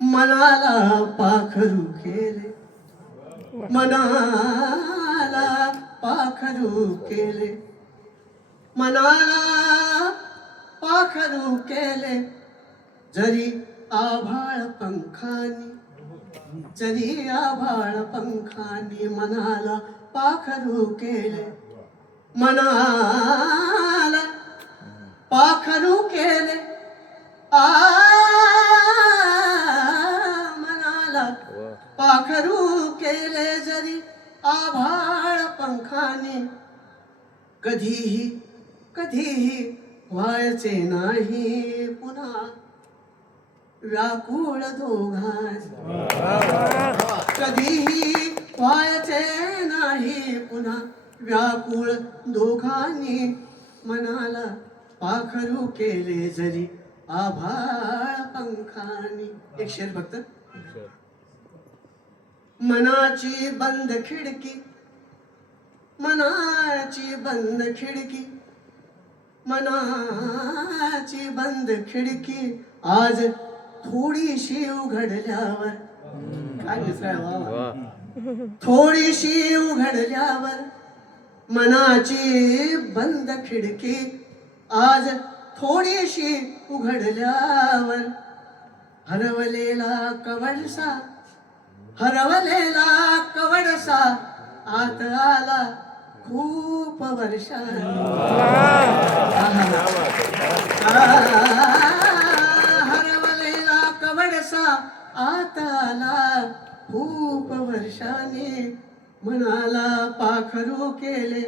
मनाला पाखरू केले, मनाला पाखरू केले, मनाला पाखरू केले. जरी आभाळ पंखानी, जरी आभाळ पंखानी मनाला पाखरू केले, मनाला पाखरू केले. मनाला पाखरू केले जरी आभाळ पंखानी. कधीही कधीही व्हायचे नाही पुन्हा व्याकुळ दोघांस. कधीही व्हायचे नाही पुन्हा व्याकुळ दोघांनी. मनाला पाखरू केले जरी आभाळ पंखानी. एक शेर फक्त. मनाची बंद खिडकी, मनाची बंद खिडकी, मनाची बंद खिडकी आज थोडीशी उघडल्यावर. काय मिसळ थोडीशी उघडल्यावर. मनाची बंद खिडकी आज थोडीशी उघडल्यावर. हरवलेला कवडसा, हरवलेला कवडसा आत आला खूप वर्षांनी. हरवलेला कवडसा आत आला खूप वर्षांनी. मनाला पाखरू केले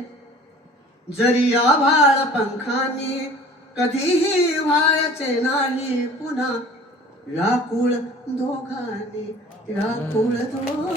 जरी आभाळ पंखानी. कधीही व्हायचे नाही पुन्हा व्याकुळ दोघांनी, व्याकुळ दोघांनी.